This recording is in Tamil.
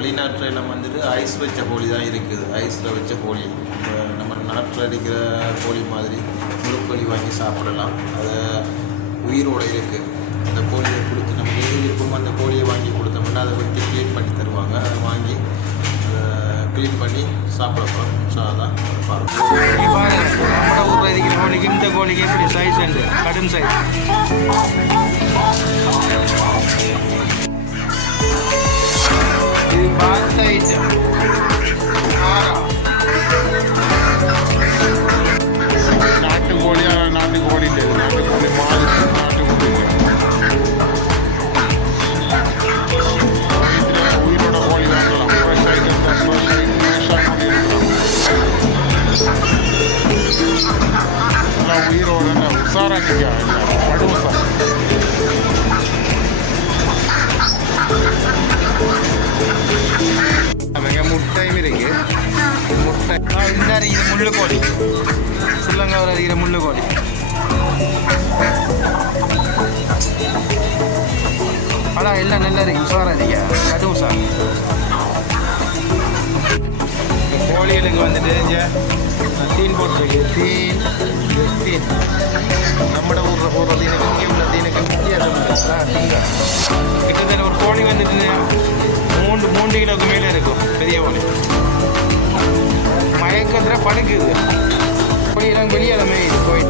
வெளிநாட்டில் எல்லாம் வந்துட்டு ஐஸ் வச்ச கோழி தான் இருக்குது. ஐஸில் வச்ச கோழி இப்போ நம்ம நாட்டில் அடிக்கிற கோழி மாதிரி முழு கோழி வாங்கி சாப்பிடலாம். அதை உயிரோடு இருக்குது. அந்த கோழியை கொடுத்து நம்ம இருக்கும் அந்த கோழியை வாங்கி கொடுத்தோம்னா அதை வெட்டி க்ளீன் பண்ணி தருவாங்க. அதை வாங்கி க்ளீன் பண்ணி சாப்பிடப்போம். ஸோ அதான் நம்மளோட ஊரில் இருக்கிற கோழிக்கு இந்த கோழிக்கு எப்படி சைஸ் உண்டு, கடும் சைஸ். இது பார்த்த ஐட்டம் நாட்டுக்கோழியா? நாட்டுக்கோழி இல்லை, நாட்டுக்கோழி மாதிரி நாட்டுக்கோழி உயிரோட கோழி வாங்கலாம். ஃப்ரெஷ் ஐட்டம் தான், ஃப்ரெஷ்ஷாக பண்ணியிருக்கலாம். எல்லாம் உயிரோட உஷாராக்கிக்கா, எல்லாம் படுவசா. அவங்க முட்டையும் இருக்கு. முட்டை இன்னும் அரிக்கிற முள்ளு கோழி, சில்லங்காவில் அரிக்கிற முள்ளு கோழி. ஆனால் எல்லாம் நல்லா இருக்கு, உஷாராக இருக்கியா, கடும் உஷார். கோழிகளுக்கு வந்துட்டு தீன் போட்டுருக்கு. தீன் நம்மட ஊரில் போடுறது எனக்கு இங்கே உள்ள தீனுக்கு வித்தியாசம். கிட்டத்தட்ட ஒரு கோழி வந்துட்டு 3 கிலோவுக்கு மேலே இருக்கும். பெரிய கோழி மயக்கத்தில் படுக்குது. கோழி எல்லாம் வெளியால் மேயுது போயிட்டு.